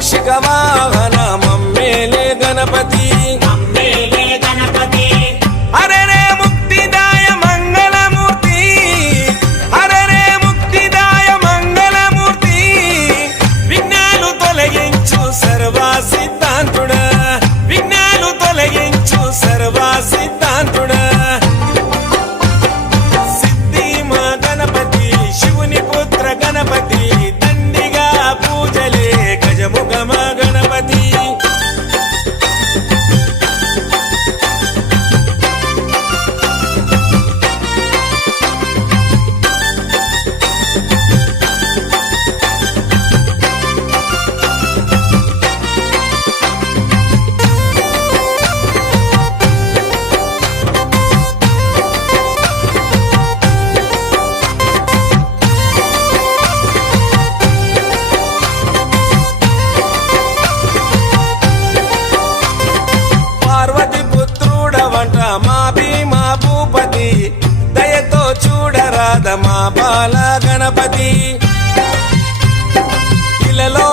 మూషిక వాహన మమ్మేలే గణపతి హరే రే ముక్తిదాయ మంగళమూర్తి హరే రే ముక్తిదాయ మంగళమూర్తి విఘ్నాలు తొలగించు సర్వా సిద్ధాంతుడా విఘ్నాలు తొలగించు సర్వా సిద్ధాంతుడా సిద్ధి మా గణపతి శివుని పుత్ర గణపతి దండిగా పూజలే గజముఖ మా గణపతి పార్వతి పుత్రుడవంట మా భీమా భూపతి దయతో చూడరాద మా బాల గణపతి ఇలలో